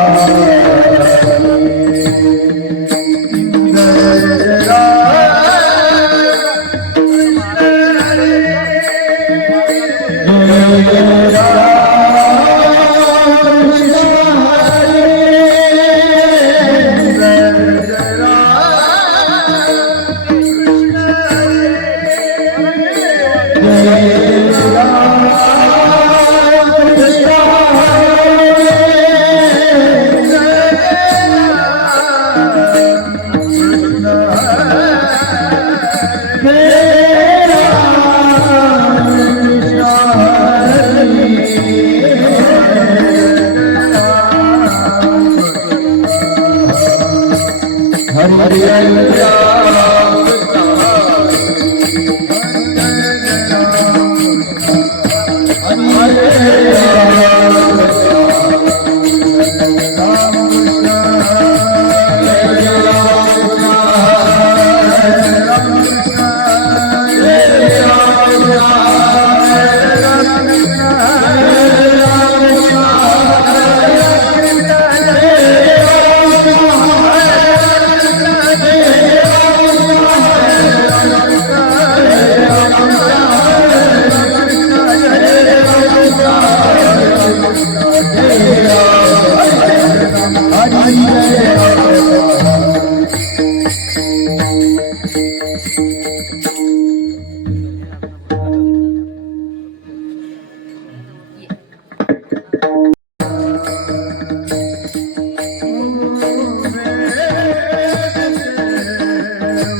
Yeah.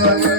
yeah, yeah.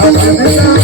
I'm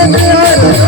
Thank you.